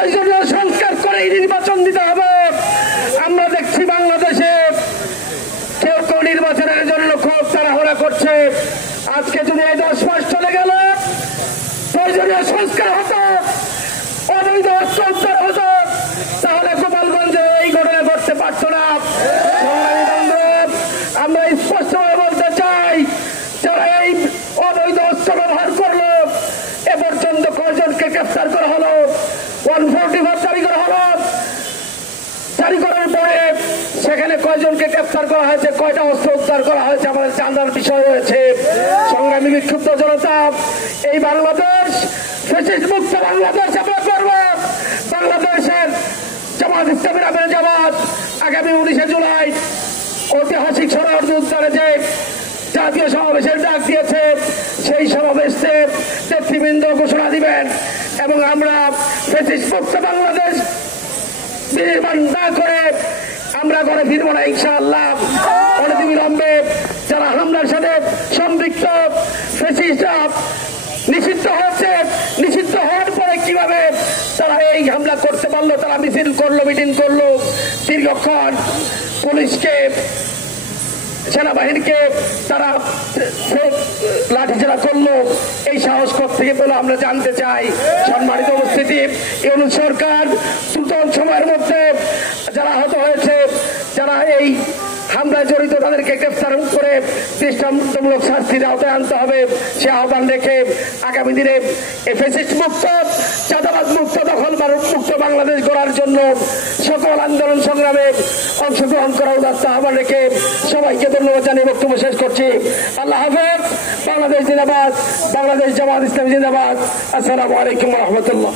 প্রয়োজনীয় সংস্কার করে নির্বাচন দিতে হবে। আমরা দেখছি বাংলাদেশে কেউ কেউ নির্বাচনের জন্য খুব তাড়াহুড়া করছে। আজকে যদি এই 10 মাস চলে গেল, প্রয়োজনীয় সংস্কার হতো, অবৈধ অস্ত্র উদ্ধার হতো, তাহলে গোপালগঞ্জে এই ঘটনা ঘটতে পারত না। আমরা স্পষ্টভাবে বলতে চাই, যারা এই অবৈধ অস্ত্র ব্যবহার করলো, এ পর্যন্ত কয়জনকে গ্রেফতার করা হলো, 144 জারি করা হলো, জারি করার পরে সেখানে কয়জনকে গ্রেফতার করা হয়েছে, কয়টা অস্ত্র উদ্ধার করা হয়েছে, আমাদের জানার বিষয় রয়েছে। সংগ্রামী বিক্ষুব্ধ জনতা, এই বাংলাদেশ ফ্যাসিস্ট মুক্ত বাংলাদেশ আমরা করব। বাংলাদেশের জামাত ইসলামীর আমির জামাত আগামী 19 জুলাই ঐতিহাসিক সোহরাওয়ার্দী উদ্যানে যে জাতীয় সমাবেশের ডাক দিয়েছে, সেই সমাবেশে নেতৃবৃন্দ ঘোষণা দিবেন এবং আমরা ফ্যাসিস্ট মুক্ত বাংলাদেশ নির্মাণ না করে আমরা ঘরে ফিরব না ইনশাআল্লাহ। অনতিবিলম্বে যারা হামলার সাথে সম্পৃক্ত ফ্যাসিস্টরা নিষিদ্ধ হয়েছে, নিষিদ্ধ হওয়ার পরে কিভাবে তারা এই হামলা করতে পারলো, তারা মিছিল করলো, মিটিং করলো, দীর্ঘক্ষণ পুলিশকে, সেনাবাহিনীকে তারা লাঠিচাড়া করলো, এই সাহস থেকে পেলো আমরা জানতে চাই। সম্মানিত উপস্থিতি, ইউনূস সরকার দ্রুত সময়ের মধ্যে যারা আহত হয়েছে, যারা এই হামলায় জড়িত, তাদেরকে গ্রেফতার করে দৃষ্টান্তমূলক শাস্তির আওতায় আনতে হবে, সে আহ্বান রেখে আগামী দিনে ফ্যাসিস্ট মুক্ত, চাঁদাবাজ মুক্ত, দখলদার মুক্ত বাংলাদেশ গড়ার জন্য সকল আন্দোলন সংগ্রামে অংশগ্রহণ করার উদাত্ত আহ্বান রেখে সবাইকে ধন্যবাদ জানিয়ে বক্তব্য শেষ করছি। আল্লাহ হাফেজ। বাংলাদেশ জিন্দাবাদ। বাংলাদেশ জামাত ইসলামী জিন্দাবাদ। আসসালামু আলাইকুম ওয়া রাহমাতুল্লাহ।